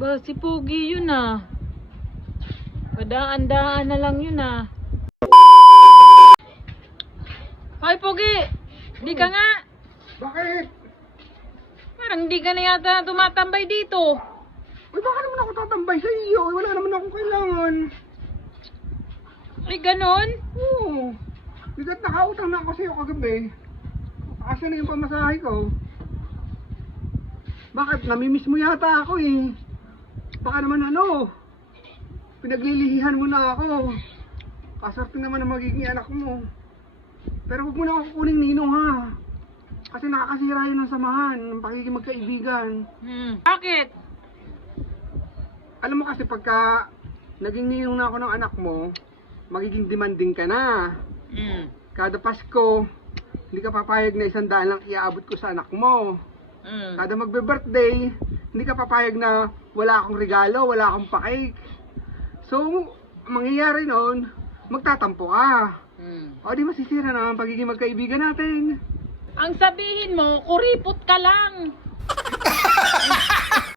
Ba, si Pogi yun ah. Padaan-daan na lang yun ah. Hoy, Pogi! Di ka nga! Bakit? Parang di ka na yata tumatambay dito. Uy, baka naman ako tatambay sa iyo. Wala naman akong kailangan. Ay, ganon? Oo. Bigat nakautang na ako sa iyo kagabi. Asa na yung pamasahe ko? Bakit? Namimiss mo yata ako eh. Baka naman ano, pinaglilihihan mo na ako. Kasarte naman ang magiging anak mo. Pero huwag mo na ako kukuning ninong ha. Kasi nakakasira yun ng samahan, ng pagiging magkaibigan. Hmm. Bakit? Alam mo kasi pagka naging ninong na ako ng anak mo, magiging demanding ka na. Hmm. Kada Pasko, hindi ka papayag na isang daan lang iaabot ko sa anak mo. Hmm. Kada magbe-birthday, hindi ka papayag na wala akong regalo, wala akong pa-cake. So, mangyayari noon, magtatampo ka. Hmm. O di masisira na ang pagiging magkaibigan natin. Ang sabihin mo, kuripot ka lang.